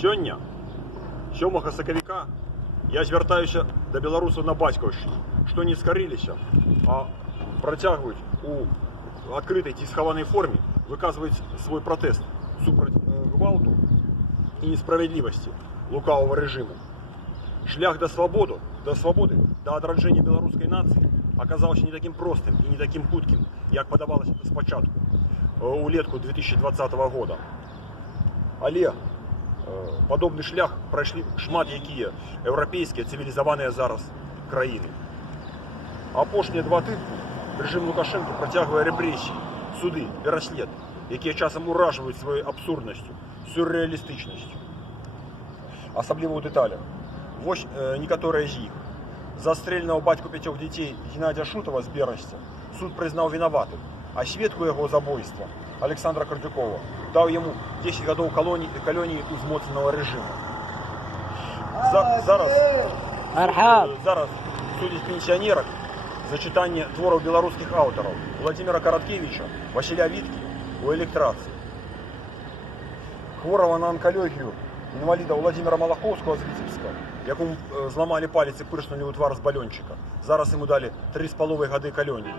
Сёння, 7 сакавіка, я звяртаюся да беларусаў на бацькаўшчыну, што не скарыліся, а працягваюць у адкрытай ці схаванай форме выказваць свой пратэст супраць гвалту і несправядлівасці лукавага рэжыму. Шлях да свабоды, да адраджэння беларускай нацыі аказаўся не такім простым і не такім хуткім, як падавалася спачатку, улетку 2020 года. Але падобны шлях прайшлі шмат якія еўрапейскія цывілізаваныя зараз краіны. Апошнія 2 тыдні рэжым Лукашэнка працягвае рэпрэсіі, суды, пераслед, якія часам уражваюць сваёй абсурднасцю, сюррэалістычнасцю. Асабліва ў дэталях. Вось некаторыя з іх. Застрэленага бацьку 5 дзяцей Геннадзя Шутова з Берасця суд прызнаў вінаватым, а сведку яго забойства Александра Кардюкова даў яму 10 гадоў калоніі узмоцненага рэжыму. Зараз судзяць пенсіянерак за чытанне твораў беларускіх аўтараў Владзіміра Караткевіча, Васіля Віткі у электрацыі. Хворага на анкалогію інваліда Владзіміра Малахоўскага з Віцебска, якому зламалі палец і прыснулі ў твар з балёнчыка. Зараз яму далі 3,5 гады калоніі.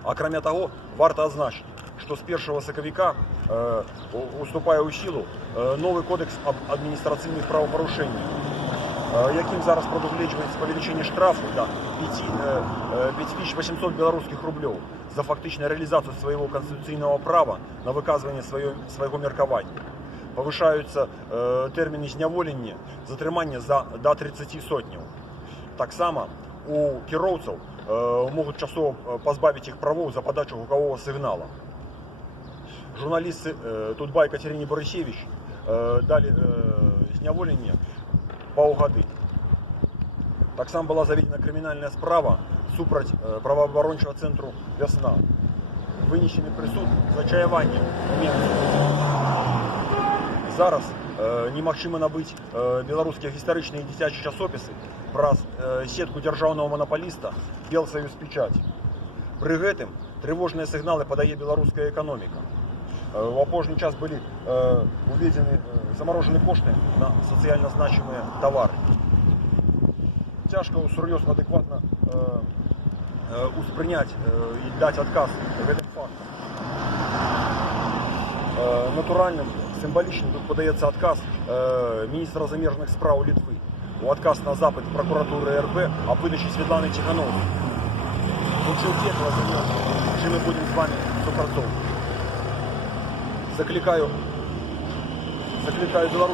Акрамя таго, варта адзначыць, што з 1 сакавіка уступае ў сілу новы кодекс аб адміністрацыйных правапарушэннях, якім зараз прадугледжваецца павелічэнне штрафу да 5800 беларускіх рублёў за фактычную рэалізацыю свайго канстытуцыйнага права на выказванне свайго меркавання. Павышаюцца тэрміны зняволення, затрымання да 30 сотняў. Таксама у кіроўцаў могуць часова пазбавіць іх правоў за падачу гукавога сігнала. Журналісты Тутбай Катерине Борисевич далі зняволенне паўгады. Таксама была заведена крымінальная справа супраць праваабарончага цэнтру «Вясна». Вынесены прысуд за чаяванне Менску. Зараз немагчыма набыць беларускія гістарычныя і дзіцячыя часопісы праз сетку дзяржаўнага манапаліста «Белсаюз-Печать». Пры гэтым трывожныя сігналы падае беларуская эканоміка. У апошні час былі замарожаны кошты на сацыяльна значимыя тавары. Цяжка ўсур'ёз адэкватна успрыняць і даць адказ гэтым фактам. Натуральным, сімвалічным тут падаецца адказ міністра замежных спраў Літвы у адказ на запыт пракуратуры РБ аб выдачы Светланы Ціхановскай. Тут чым мы будем з вами супрацоўнічаць. Закликаю белорусских